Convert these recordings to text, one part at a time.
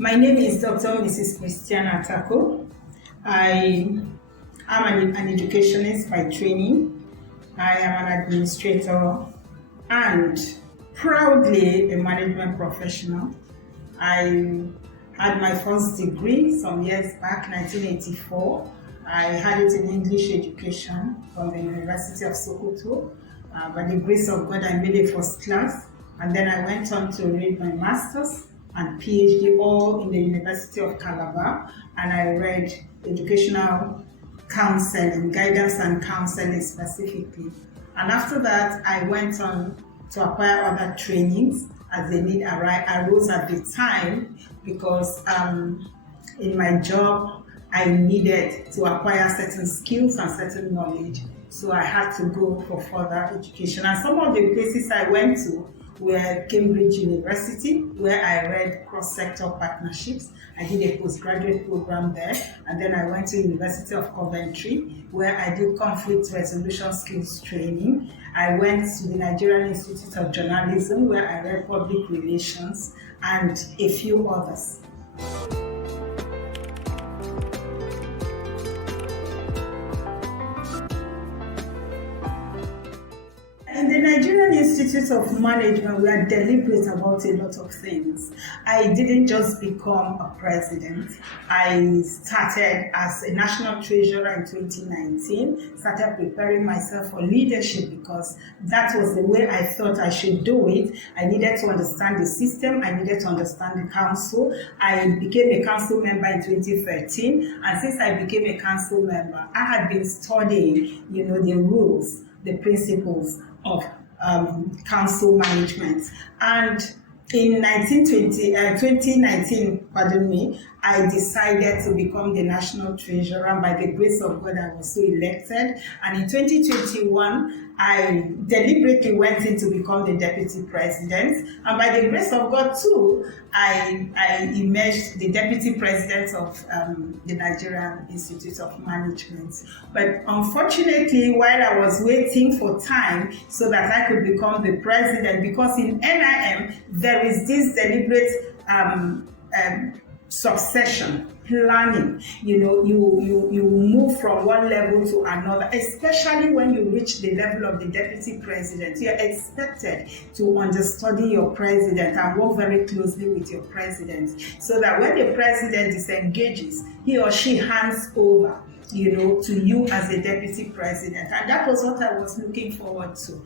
My name is Dr. Mrs. Christiana Atako. I am an educationist by training. I am an administrator and proudly a management professional. I had my first degree some years back, 1984. I had it in English education from the University of Sokoto. By the grace of God, I made a first class, and then I went on to read my master's and PhD all in the University of Calabar, and I read educational counseling, guidance and counseling specifically. And after that, I went on to acquire other trainings as the need arose at the time, because in my job, I needed to acquire certain skills and certain knowledge. So I had to go for further education. And some of the places I went to were Cambridge University, where I read cross-sector partnerships. I did a postgraduate program there, and then I went to University of Coventry, where I did conflict resolution skills training. I went to the Nigerian Institute of Journalism, where I read public relations, and a few others. In the Nigerian Institute of Management, we are deliberate about a lot of things. I didn't just become a president. I started as a national treasurer in 2019, started preparing myself for leadership because that was the way I thought I should do it. I needed to understand the system. I needed to understand the council. I became a council member in 2013, and since I became a council member, I had been studying, the rules, the principles of council management. And in 2019, I decided to become the national treasurer, and by the grace of God, I was so elected. And in 2021, I deliberately went in to become the deputy president. And by the grace of God, too, I emerged the deputy president of the Nigerian Institute of Management. But unfortunately, while I was waiting for time so that I could become the president, because in NIM, there is this deliberate succession planning. You move from one level to another, especially when you reach the level of the deputy president. You're expected to understudy your president and work very closely with your president, so that when the president disengages, he or she hands over to you as a deputy president. And that was what I was looking forward to.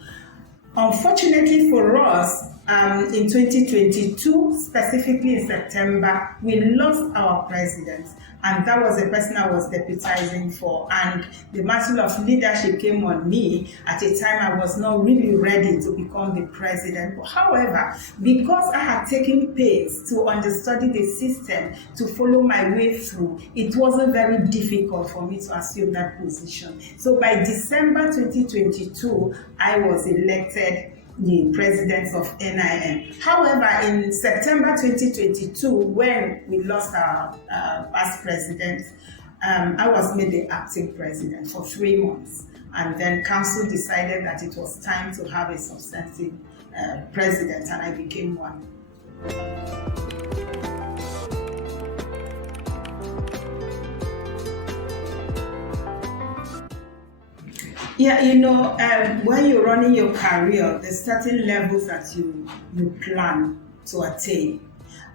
Unfortunately for us, in 2022, specifically in September, we lost our president, and that was the person I was deputizing for. And the mantle of leadership came on me at a time I was not really ready to become the president. However, because I had taken pains to understudy the system, to follow my way through, it wasn't very difficult for me to assume that position. So by December 2022, I was elected the president of NIM. However, in September 2022, when we lost our past president, I was made the acting president for 3 months. And then council decided that it was time to have a substantive president, and I became one. When you're running your career, there's certain levels that you plan to attain.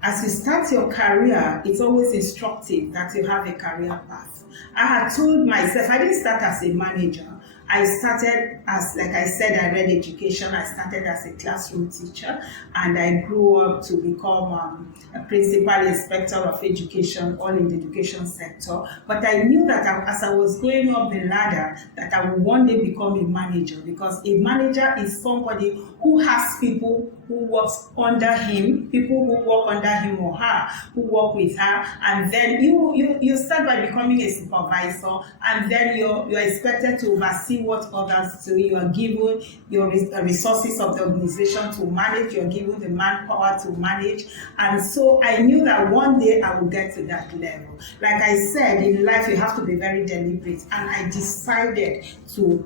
As you start your career, it's always instructive that you have a career path. I had told myself, I didn't start as a manager. I started as, like I said, I read education. I started as a classroom teacher, and I grew up to become a principal inspector of education, all in the education sector. But I knew that as I was going up the ladder, that I would one day become a manager, because a manager is somebody who has people who work under him, people who work under him or her, who work with her, and then you start by becoming a supervisor, and then you're expected to oversee what others do. You are given your resources of the organization to manage, you're given the manpower to manage. And so I knew that one day I would get to that level. Like I said, in life you have to be very deliberate, and I decided to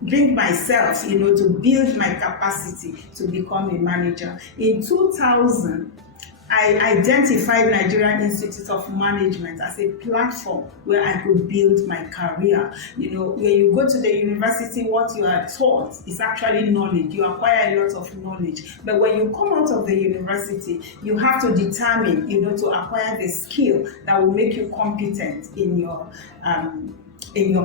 bring myself, to build my capacity to become a manager. In 2000, I identified Nigerian Institute of Management as a platform where I could build my career. You know, when you go to the university, what you are taught is actually knowledge. You acquire a lot of knowledge. But when you come out of the university, you have to determine, you know, to acquire the skill that will make you competent in your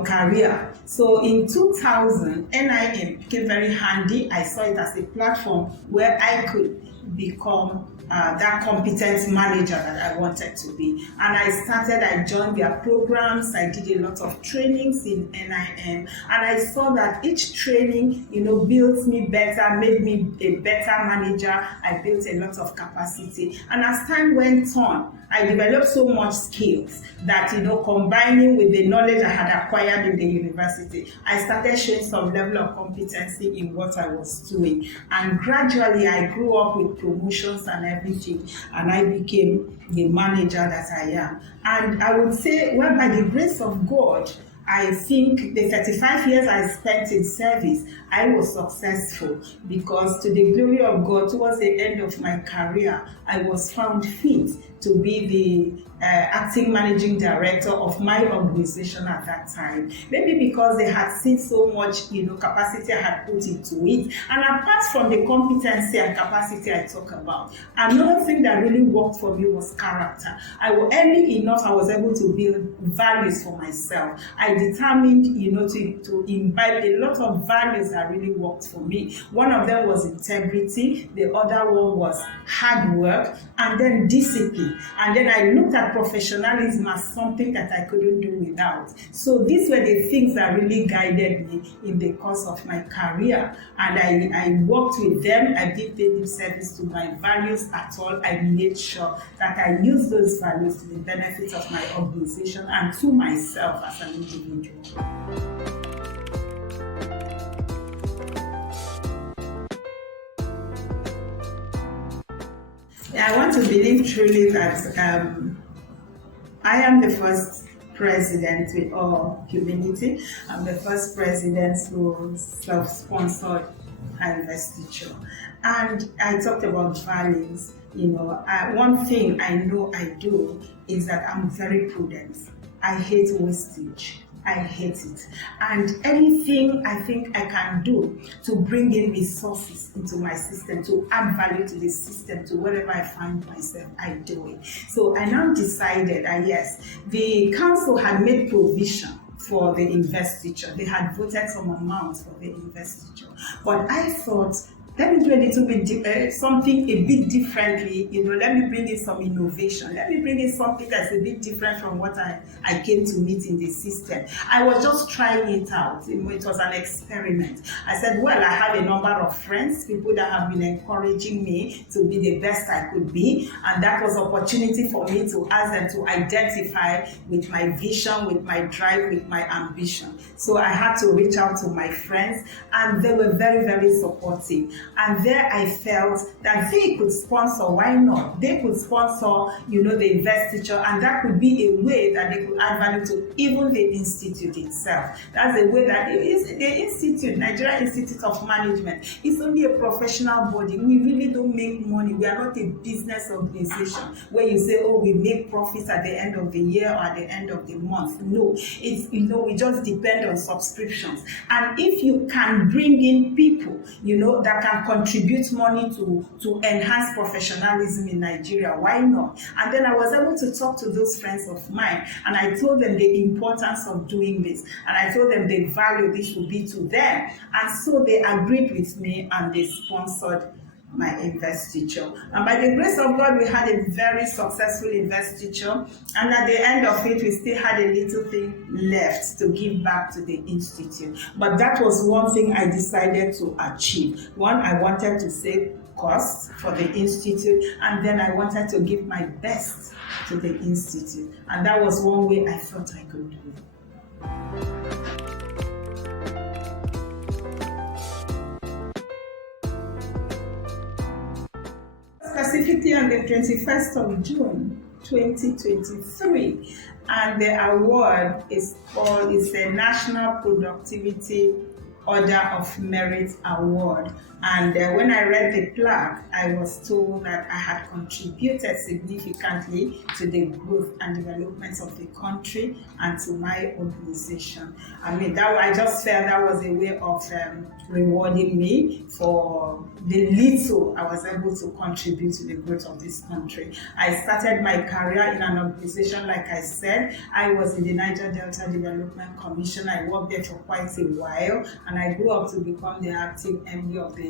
career. So in 2000, NIM became very handy. I saw it as a platform where I could become that competent manager that I wanted to be. And I joined their programs, I did a lot of trainings in NIM, and I saw that each training, you know, built me better, made me a better manager. I built a lot of capacity. And as time went on, I developed so much skills that, you know, combining with the knowledge I had acquired in the university, I started showing some level of competency in what I was doing. And gradually I grew up with promotions and everything, and I became the manager that I am. And I would say, well, by the grace of God, I think the 35 years I spent in service, I was successful, because to the glory of God, towards the end of my career, I was found fit to be the acting managing director of my organization at that time. Maybe because they had seen so much, you know, capacity I had put into it. And apart from the competency and capacity I talk about, another thing that really worked for me was character. Early enough, I was able to build values for myself. I determined, you know, to imbibe a lot of values that really worked for me. One of them was integrity. The other one was hard work, and then discipline. And then I looked at professionalism as something that I couldn't do without. So these were the things that really guided me in the course of my career. And I worked with them. I didn't pay lip service to my values at all. I made sure that I used those values to the benefit of my organization and to myself as an individual. I want to believe truly that I am the first president, with all humility. I'm the first president who self-sponsored an investiture. And I talked about values. You know, one thing I know I do is that I'm very prudent. I hate wastage. I hate it. And anything I think I can do to bring in resources into my system, to add value to the system, to wherever I find myself, I do it. So I now decided that yes, the council had made provision for the investiture. They had voted some amounts for the investiture. But I thought, let me do a little bit something a bit differently. You know, let me bring in some innovation. Let me bring in something that's a bit different from what I came to meet in the system. I was just trying it out. You know, it was an experiment. I said, well, I have a number of friends, people that have been encouraging me to be the best I could be, and that was opportunity for me to ask them to identify with my vision, with my drive, with my ambition. So I had to reach out to my friends, and they were very, very supportive. And there I felt that they could sponsor, why not? They could sponsor, you know, the investiture, and that could be a way that they could add value to even the institute itself. That's a way that the institute, Nigeria Institute of Management, is only a professional body. We really don't make money. We are not a business organization where you say, oh, we make profits at the end of the year or at the end of the month. No, it's, you know, we just depend on subscriptions. And if you can bring in people, you know, that can contribute money to enhance professionalism in Nigeria, why not? And then I was able to talk to those friends of mine, and I told them the importance of doing this, and I told them the value this would be to them. And so they agreed with me, and they sponsored my investiture. And by the grace of God, we had a very successful investiture, and at the end of it, we still had a little thing left to give back to the institute. But that was one thing I decided to achieve. One, I wanted to save costs for the institute, and then I wanted to give my best to the institute. And that was one way I thought I could do it. Specifically on the 21st of June 2023, and the award is called the National Productivity Order of Merit Award. And when I read the plaque, I was told that I had contributed significantly to the growth and development of the country and to my organization. I just felt that was a way of rewarding me for the little I was able to contribute to the growth of this country. I started my career in an organization, like I said. I was in the Niger Delta Development Commission. I worked there for quite a while, and I grew up to become the acting MD of the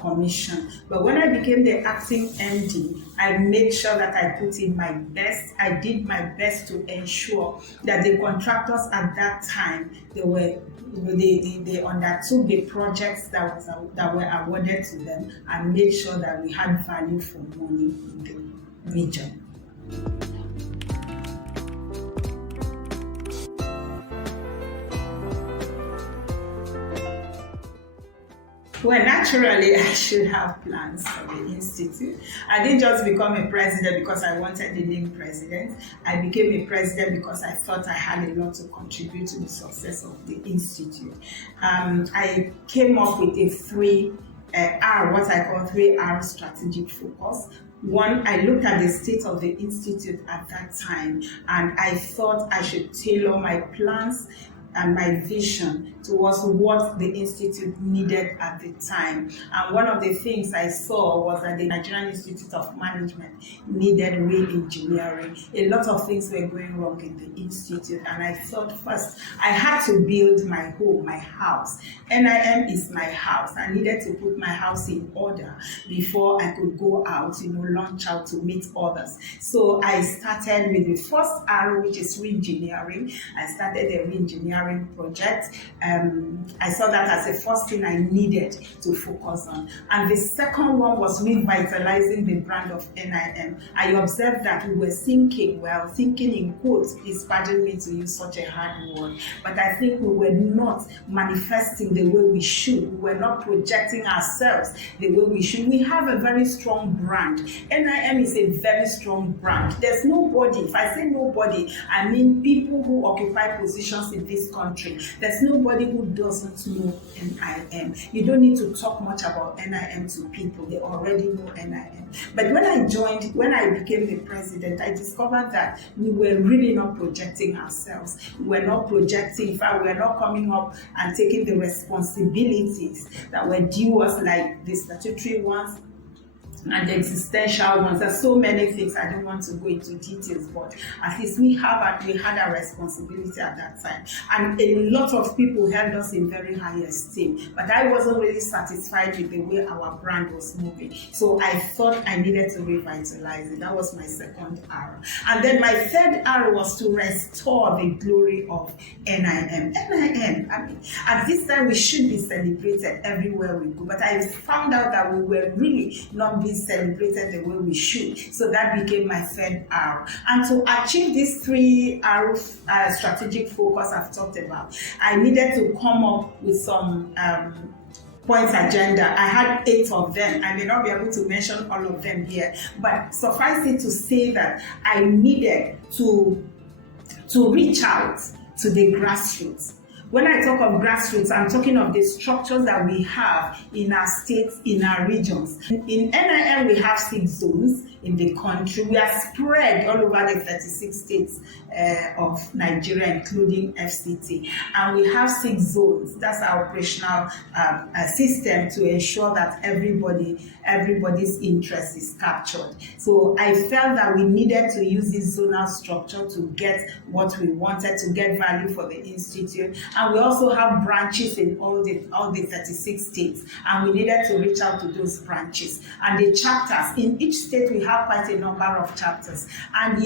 commission. But when I became the acting MD, I made sure that I put in my best. I did my best to ensure that the contractors at that time, they undertook the projects that were awarded to them and made sure that we had value for money in the region. Well, naturally, I should have plans for the institute. I didn't just become a president because I wanted the NIM president. I became a president because I thought I had a lot to contribute to the success of the institute. I came up with a what I call 3R strategic focus. One, I looked at the state of the institute at that time, and I thought I should tailor my plans and my vision towards what the institute needed at the time. And one of the things I saw was that the Nigerian Institute of Management needed re-engineering. A lot of things were going wrong in the institute, and I thought first I had to build my home, my house. NIM is my house. I needed to put my house in order before I could go out, launch out to meet others. So I started with the first arrow, which is re-engineering. I started a re-engineering project. I saw that as the first thing I needed to focus on. And the second one was revitalizing the brand of NIM. I observed that we were thinking in quotes, please pardon me to use such a hard word, but I think we were not manifesting the way we should. We were not projecting ourselves the way we should. We have a very strong brand. NIM is a very strong brand. There's nobody, if I say nobody, I mean people who occupy positions in this country. There's nobody who doesn't know NIM. You don't need to talk much about NIM to people. They already know NIM. But when I became the president, I discovered that we were really not projecting ourselves. We were not projecting, in fact, we were not coming up and taking the responsibilities that were due us, like the statutory ones and the existential ones. There's so many things, I don't want to go into details, but at least we had a responsibility at that time. And a lot of people held us in very high esteem, but I wasn't really satisfied with the way our brand was moving. So I thought I needed to revitalize it. That was my second arrow. And then my third arrow was to restore the glory of NIM. NIM, at this time we should be celebrated everywhere we go, but I found out that we were really not being celebrated the way we should. So that became my third arrow. And to achieve these 3 arrow strategic focus I've talked about, I needed to come up with some points agenda. I had 8 of them. I may not be able to mention all of them here, but suffice it to say that I needed to reach out to the grassroots. When I talk of grassroots, I'm talking of the structures that we have in our states, in our regions. In NIM, we have 6 zones in the country. We are spread all over the 36 states of Nigeria, including FCT. And we have 6 zones. That's our operational system to ensure that everybody's interest is captured. So I felt that we needed to use this zonal structure to get what we wanted, to get value for the institute. And we also have branches in all the 36 states, and we needed to reach out to those branches. And the chapters, in each state we have quite a number of chapters. And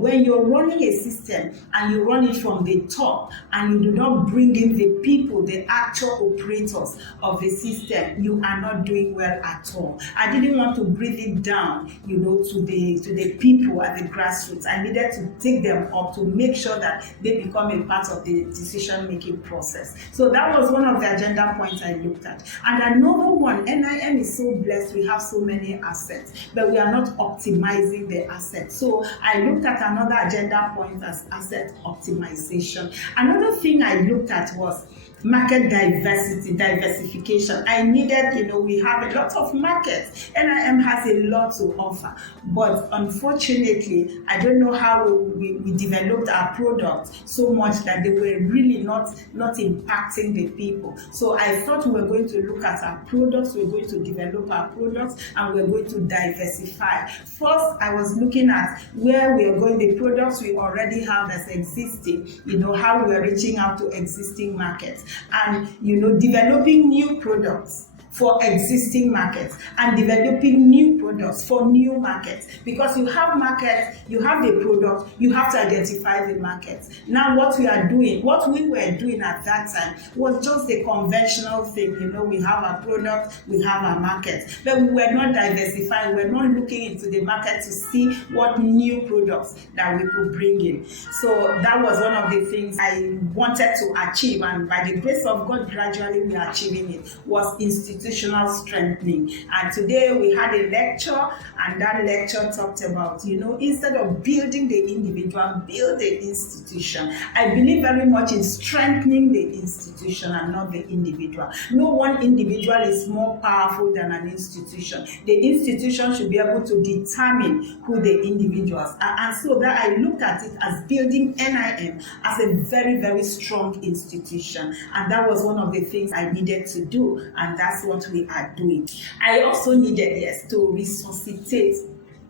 when you're running a system and you run it from the top and you do not bring in the people, the actual operators of the system, you are not doing well at all. I didn't want to breathe it down, to the people at the grassroots. I needed to take them up to make sure that they become a part of the decision-making process. So that was one of the agenda points I looked at. And another one, NIM is so blessed, we have so many assets, but we are not optimizing the assets. So I looked at another agenda point as asset optimization. Another thing I looked at was market diversification. I needed, we have a lot of markets. NIM has a lot to offer, but unfortunately, I don't know how we developed our products so much that they were really not impacting the people. So I thought we were going to look at our products, we were going to develop our products, and we were going to diversify. First, I was looking at where we are going, the products we already have that's existing, how we are reaching out to existing markets, and developing new products for existing markets and developing new products for new markets. Because you have markets, you have the product, you have to identify the markets. Now what we were doing at that time was just the conventional thing. We have our product, we have our market, but we were not diversifying, we were not looking into the market to see what new products that we could bring in. So that was one of the things I wanted to achieve, and by the grace of God, gradually we are achieving it, was institutional strengthening. And today we had a lecture, and that lecture talked about, instead of building the individual, build the institution. I believe very much in strengthening the institution and not the individual. No one individual is more powerful than an institution. The institution should be able to determine who the individuals are. And so that I looked at it as building NIM as a very, very strong institution. And that was one of the things I needed to do. And that's what we are doing. I also needed, to resuscitate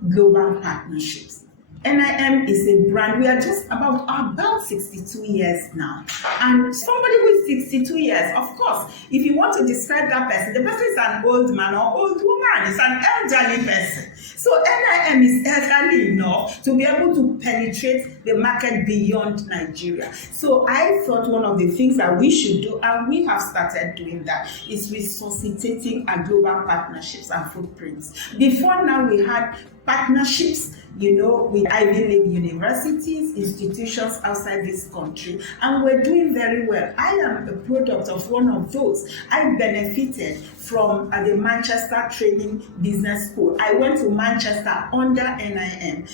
global partnerships. NIM is a brand. We are just about 62 years now. And somebody who is 62 years, of course, if you want to describe that person, the person is an old man or old woman. It's an elderly person. So NIM is elderly enough to be able to penetrate the market beyond Nigeria. So I thought one of the things that we should do, and we have started doing that, is resuscitating our global partnerships and footprints. Before now, we had partnerships, with Ivy League universities, institutions outside this country, and we're doing very well. I am a product of one of those. I benefited from the Manchester Training Business School. I went to Manchester under NIM,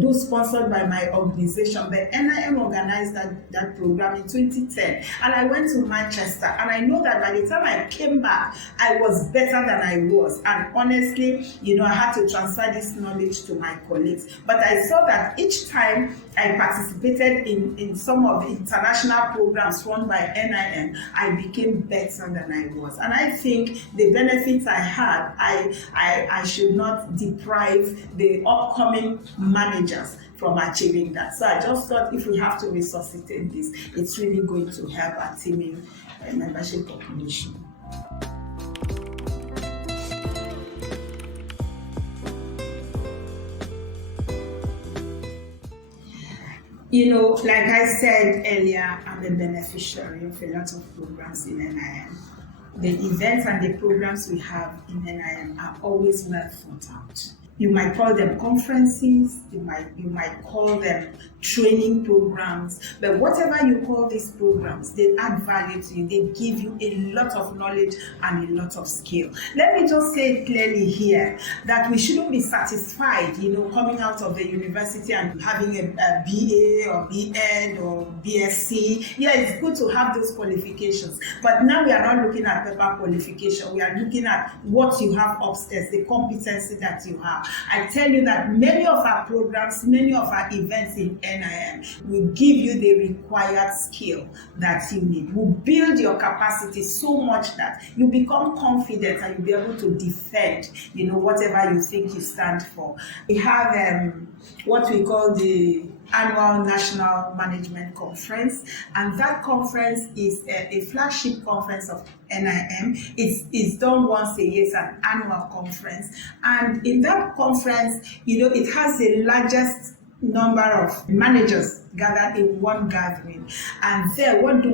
though sponsored by my organization, but NIM organized that program in 2010. And I went to Manchester, and I know that by the time I came back, I was better than I was. And honestly, I had to transfer this knowledge to my colleagues. But I saw that each time I participated in some of the international programs run by NIM, I became better than I was. And I think the benefits I had, I should not deprive the upcoming managers from achieving that. So I just thought if we have to resuscitate this, it's really going to help our teaming membership population. Like I said earlier, I'm a beneficiary of a lot of programs in NIM. The events and the programs we have in NIM are always well thought out. You might call them conferences, you might call them training programs, but whatever you call these programs, they add value to you. They give you a lot of knowledge and a lot of skill. Let me just say it clearly here that we shouldn't be satisfied, coming out of the university and having a BA or BEd or BSc. Yeah, it's good to have those qualifications, but now we are not looking at paper qualification. We are looking at what you have upstairs, the competency that you have. I tell you that many of our programs, many of our events in NIM will give you the required skill that you need, will build your capacity so much that you become confident and you'll be able to defend, whatever you think you stand for. We have what we call the annual National Management Conference, and that conference is a flagship conference of NIM. It's done once a year. It's an annual conference, and in that conference, it has the largest number of managers gathered in one gathering. And there, what do?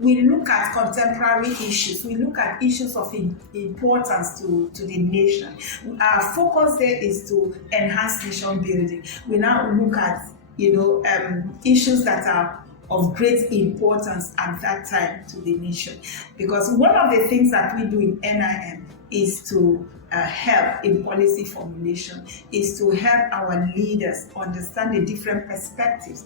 We look at contemporary issues. We look at issues of importance to the nation. Our focus there is to enhance nation building. We now look at issues that are of great importance at that time to the nation. Because one of the things that we do in NIM is to help in policy formulation is to help our leaders understand the different perspectives,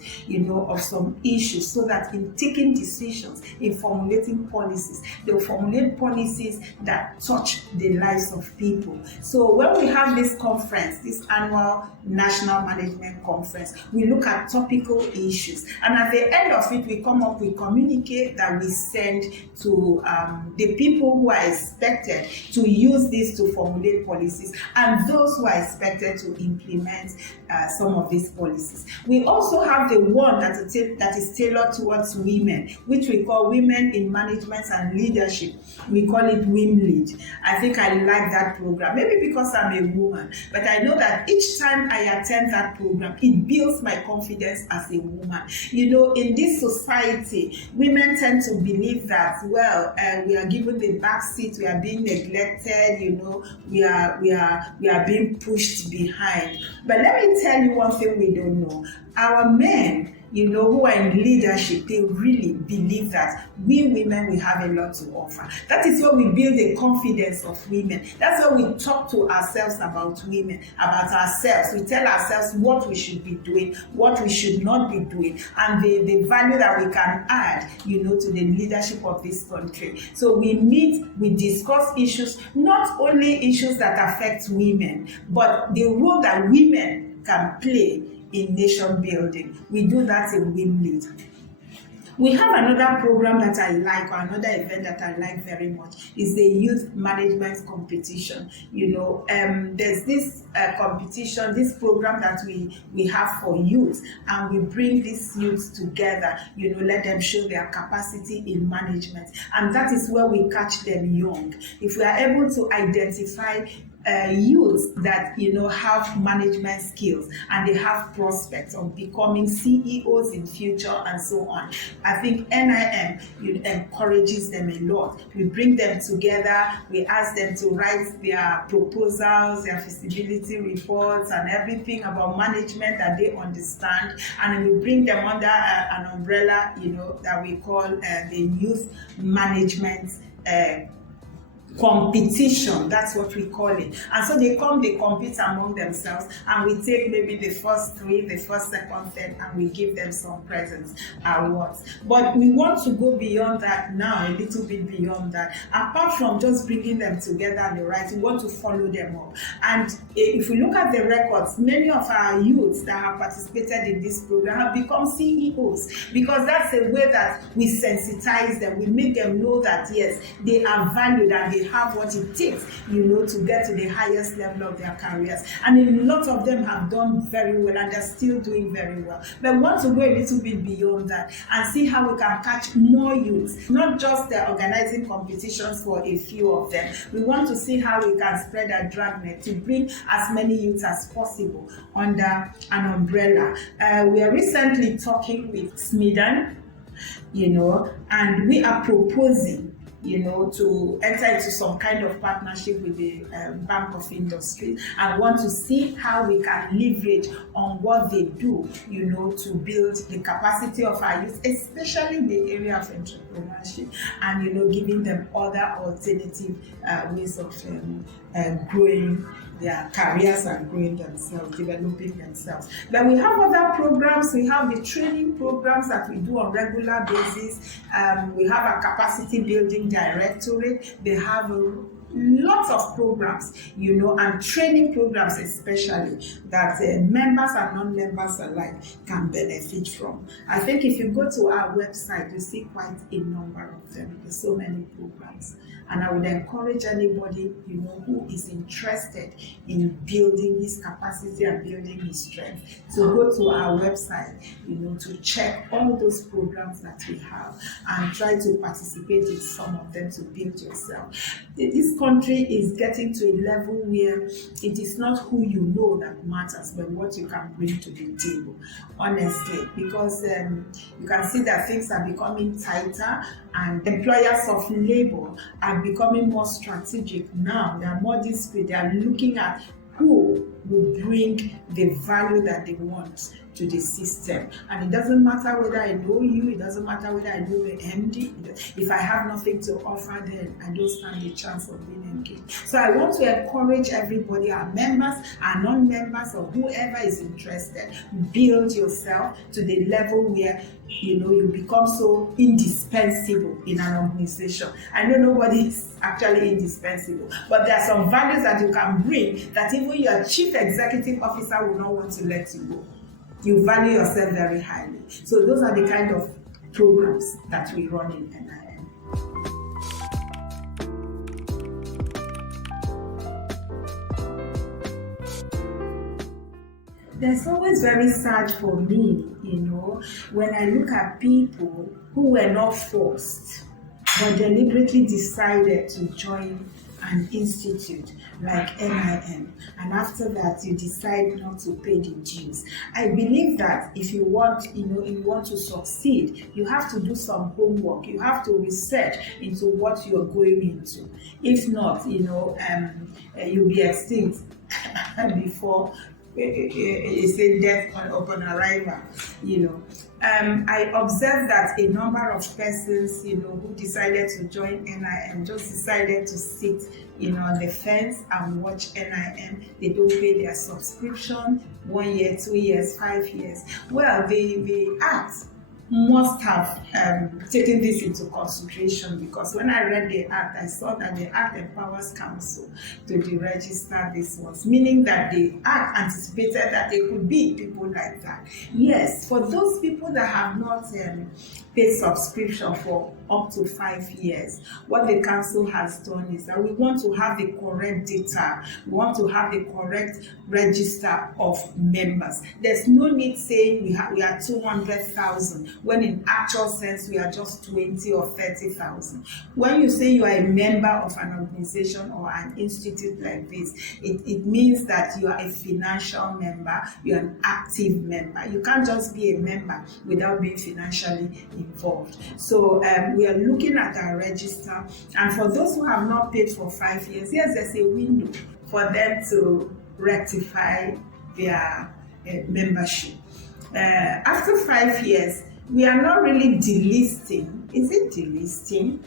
of some issues, so that in taking decisions, in formulating policies, they'll formulate policies that touch the lives of people. So when we have this conference, this annual National Management Conference, we look at topical issues, and at the end of it, we come up with communique that we send to the people who are expected to use this to formulate policies, and those who are expected to implement some of these policies. We also have the one that is tailored towards women, which we call Women in Management and Leadership. We call it WIMLEAD. I think I like that program, maybe because I'm a woman, but I know that each time I attend that program, it builds my confidence as a woman. In this society, women tend to believe that, we are given the back seat, we are being neglected, we are being pushed behind. But let me tell you one thing we don't know. Our men, who are in leadership, they really believe that we women, we have a lot to offer. That is where we build the confidence of women. That's where we talk to ourselves about women, about ourselves. We tell ourselves what we should be doing, what we should not be doing, and the value that we can add, to the leadership of this country. So we meet, we discuss issues, not only issues that affect women, but the role that women can play in nation building. We do that in WIMLEAD. We have another program that I like, or another event that I like very much, is the youth management competition. There's this competition, this program that we have for youth, and we bring these youths together, let them show their capacity in management. And that is where we catch them young. If we are able to identify youths that have management skills and they have prospects of becoming CEOs in future and so on, I think NIM encourages them a lot. We bring them together, we ask them to write their proposals, their feasibility reports, and everything about management that they understand, and we bring them under an umbrella that we call the youth management competition. That's what we call it. And so they compete among themselves, and we take maybe the first three, the first, second, third, and we give them some presents, awards. But we want to go beyond that now, a little bit beyond that. Apart from just bringing them together and the right, we want to follow them up. And if we look at the records, many of our youths that have participated in this program have become CEOs, because that's a way that we sensitize them. We make them know that, yes, they are valued and they have what it takes, to get to the highest level of their careers. And a lot of them have done very well, and they're still doing very well. But we want to go a little bit beyond that and see how we can catch more youths, not just organizing competitions for a few of them. We want to see how we can spread our dragnet to bring as many youths as possible under an umbrella. We are recently talking with SMIDAN, and we are proposing to enter into some kind of partnership with the Bank of Industry, and want to see how we can leverage on what they do, to build the capacity of our youth, especially in the area of entrepreneurship, and, giving them other alternative ways of growing their careers and growing themselves, developing themselves. But we have other programs. We have the training programs that we do on regular basis. We have a capacity building directorate. They have lots of programs, and training programs especially, that members and non-members alike can benefit from. I think if you go to our website, you see quite a number of them. There's so many programs. And I would encourage anybody, who is interested in building his capacity and building his strength, to go to our website, to check all those programs that we have and try to participate in some of them to build yourself. This country is getting to a level where it is not who you know that matters, but what you can bring to the table, honestly, because you can see that things are becoming tighter, and employers of labor are becoming more strategic now. They are more discreet. They are looking at who will bring the value that they want to the system. And it doesn't matter whether I know you, it doesn't matter whether I know the MD. If I have nothing to offer, then I don't stand a chance of being engaged. So I want to encourage everybody, our members, our non-members, or whoever is interested, build yourself to the level where you become so indispensable in an organization. I know nobody is actually indispensable, but there are some values that you can bring that even your chief executive officer will not want to let you go. You value yourself very highly. So those are the kind of programs that we run in NIM. There's always very sad for me, when I look at people who were not forced, but deliberately decided to join an institute like NIM, and after that you decide not to pay the dues. I believe that if you want, if you want to succeed, you have to do some homework. You have to research into what you're going into. If not, you'll be extinct before it's a death upon arrival. I observed that a number of persons, who decided to join NIM just decided to sit, on the fence and watch NIM. They don't pay their subscription 1 year, 2 years, 5 years. Well, the act must have taken this into consideration, because when I read the act, I saw that the act empowers council to deregister these ones, meaning that the act anticipated that there could be people like that. Yes, for those people that have not paid subscription for up to 5 years, what the council has done is that we want to have the correct data. We want to have the correct register of members. There's no need saying we are 200,000 when in actual sense we are just 20 or 30,000. When you say you are a member of an organization or an institute like this, it means that you are a financial member, you're an active member. You can't just be a member without being financially involved. So we are looking at our register, and for those who have not paid for 5 years, yes, there's a window for them to rectify their membership. After 5 years, we are not really delisting. Is it delisting?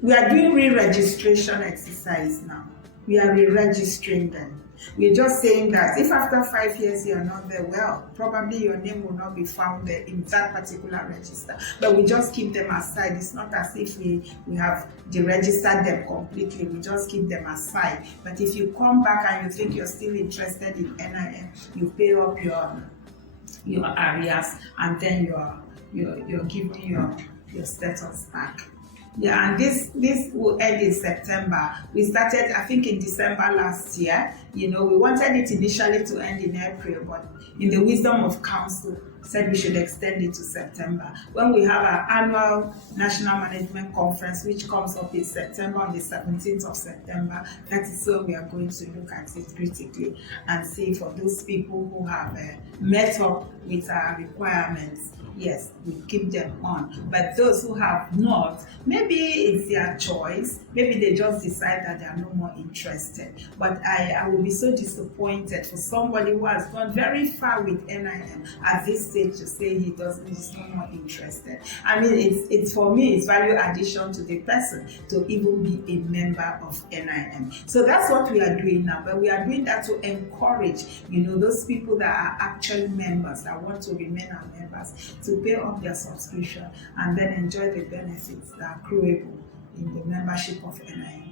We are doing re-registration exercise now. We are re-registering them. We're just saying that if after 5 years you are not there, well, probably your name will not be found there in that particular register. But we just keep them aside. It's not as if we have deregistered them completely. We just keep them aside. But if you come back and you think you're still interested in NIM, you pay up your arrears, and then you're given your status back. Yeah, and this will end in September. We started, I think, in December last year. We wanted it initially to end in April, but in the wisdom of council, said we should extend it to September. When we have our annual National Management Conference, which comes up in September, on the 17th of September, that is when we are going to look at it critically and see for those people who have met up with our requirements. Yes, we keep them on. But those who have not, maybe it's their choice. Maybe they just decide that they are no more interested. But I will be so disappointed for somebody who has gone very far with NIM at this stage to say he's no more interested. I mean, it's for me, it's value addition to the person to even be a member of NIM. So that's what we are doing now. But we are doing that to encourage, those people that are actual members, that want to remain our members, to pay up their subscription and then enjoy the benefits that are accruable in the membership of NIM.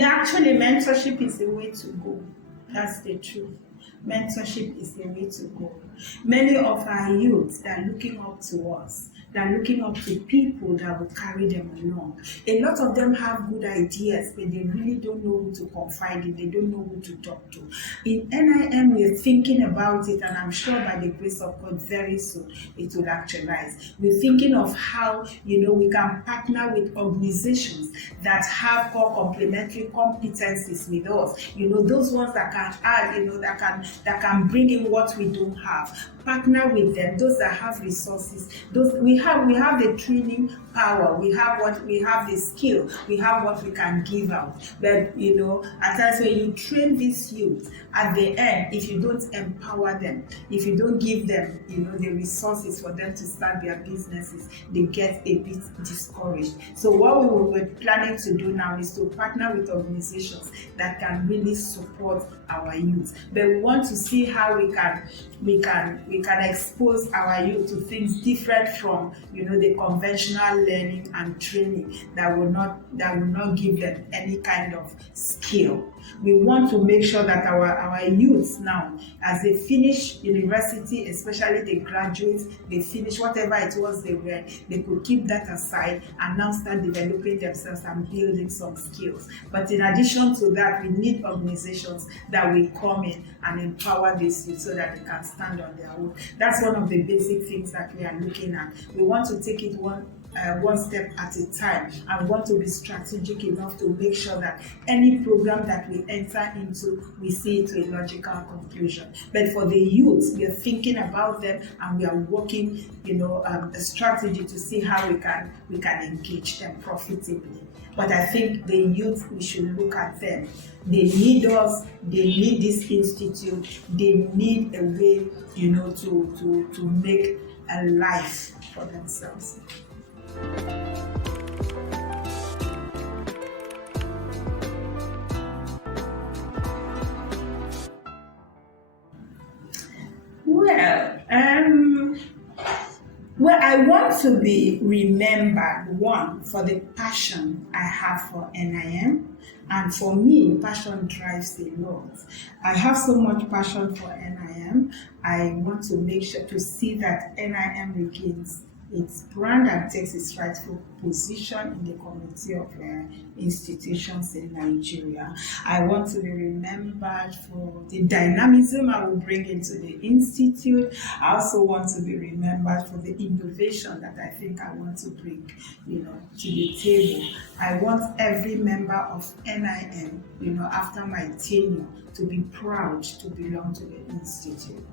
Actually, mentorship is the way to go. That's the truth. Mentorship is the way to go. Many of our youths that are looking up to us, they're looking up to people that will carry them along. A lot of them have good ideas, but they really don't know who to confide in. They don't know who to talk to. In NIM, we're thinking about it, and I'm sure by the grace of God, very soon it will actualize. We're thinking of how, we can partner with organizations that have core complementary competencies with us. Those ones that can add, that can bring in what we don't have. Partner with them, those that have resources. We have the training power, we have the skill, we have what we can give out. But at times when you train these youth, at the end, if you don't empower them, if you don't give them the resources for them to start their businesses, they get a bit discouraged. So what we were planning to do now is to partner with organizations that can really support our youth. But we want to see how we can expose our youth to things different from the conventional learning and training that will not give them any kind of skill. We want to make sure that our youths now, as they finish university, especially the graduates, they finish whatever it was they read, they could keep that aside and now start developing themselves and building some skills. But in addition to that, we need organizations that will come in and empower these youth so that they can stand on their own. That's one of the basic things that we are looking at. We want to take it one step at a time, and want to be strategic enough to make sure that any program that we enter into, we see it to a logical conclusion. But for the youth, we are thinking about them and we are working, a strategy to see how we can engage them profitably. But I think the youth, we should look at them. They need us. They need this institute. They need a way, to make a life for themselves. Well, I want to be remembered, one, for the passion I have for NIM. And for me, passion drives a lot. I have so much passion for NIM. I want to make sure to see that NIM regains its brand and takes its rightful position in the community of institutions in Nigeria. I want to be remembered for the dynamism I will bring into the institute. I also want to be remembered for the innovation that I think I want to bring, to the table. I want every member of NIM, after my tenure, to be proud to belong to the institute.